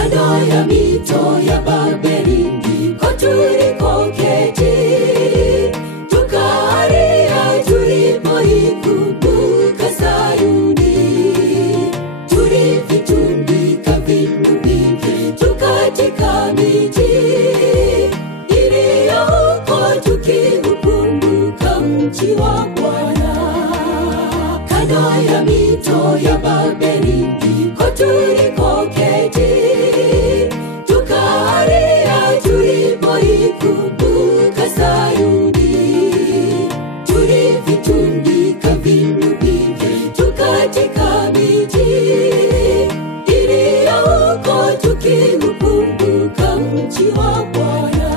kando ya mito ya Babeli ndiko tulikoketi, tukalia tulipoikumbuka Sayuni. Tulivitundika vinu vingi tukatika miji iliyo huko, tukiukumbuka mji wa Bwana. Kando ya mito ya Babeli ndiko tulikoketi, tukalia tulipoikumbuka Sayuni. Tulivitundika vinu vingi tukatika miji iliyo huko, tukiukumbuka mji wa Bwana.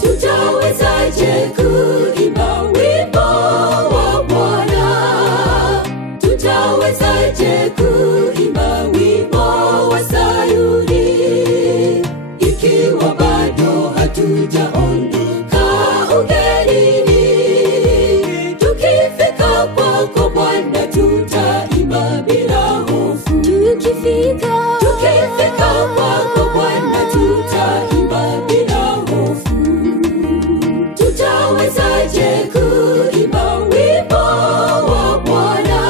Tutawezaje kuimba wimbo wa Bwana? Tutawezaje kuimba wimbo wa Sayuni ikiwa bado hatujaondoka ugenini? Tukifika kwako Bwana tutaimba bila hofu. Tukifika kwako Bwana tutaimba bila hofu. Tutawezaje kuimba wimbo wa Bwana?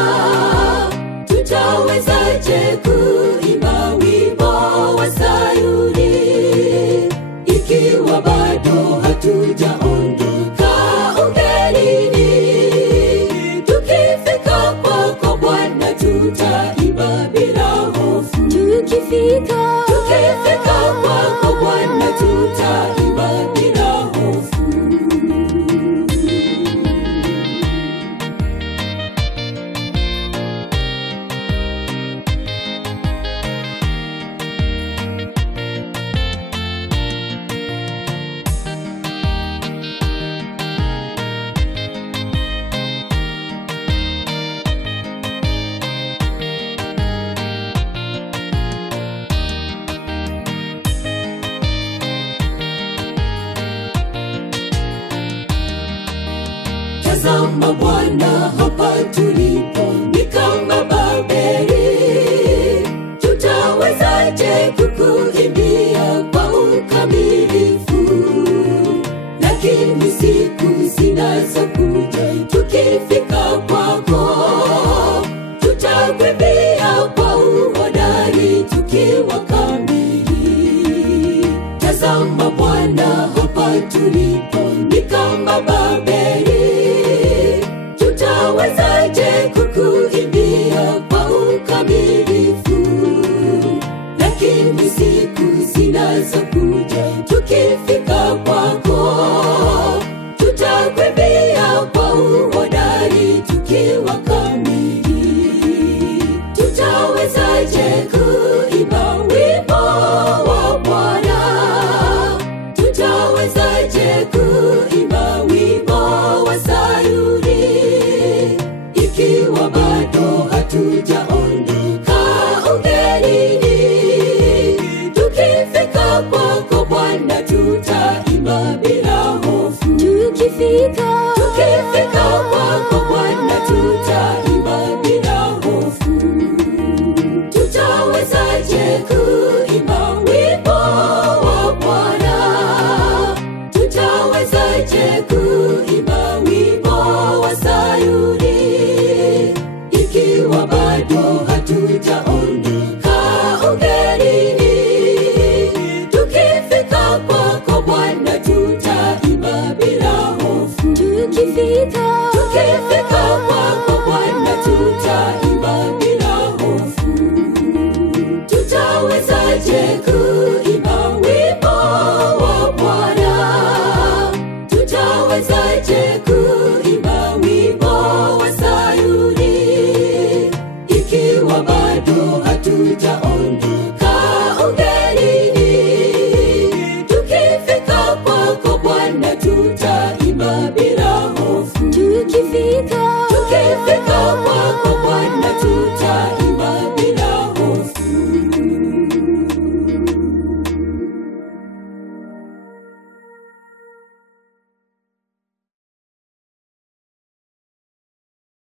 Tutawezaje kuimba wimbo wa Sayuni ikiwa bado hatujaondoka ugenini? Tukifika kwako Bwana tutaimba bila hofu. Tukifika kwako Bwana tutaimba bila hofu. Tazama Bwana, hapa tulipo ni kama Babeli. Tutawezaje kukuimbia kwa ukamilifu? Lakini siku zinazokuja tukifika kwako, tutakuimbia kwa uhodari tukiwa kamili. Tazama Bwana, hapa tulipo ni kama Babeli. Tutawezaje kukuimbia kwa ukamilifu? Lakini siku zinazokuja tukifika kwako, tutakuimbia kwa uhodari tukiwa kamili. Tutawezaje kuimba wimbo wa Bwana? Tutawezaje kuimba wimbo wa Sayuni ikiwa bado hatujaondoka ugenini? Tukifika kwako Bwana tutaimba bila hofu. Tukifika kwako Bwana tutaimba bila hofu. Tutawezaje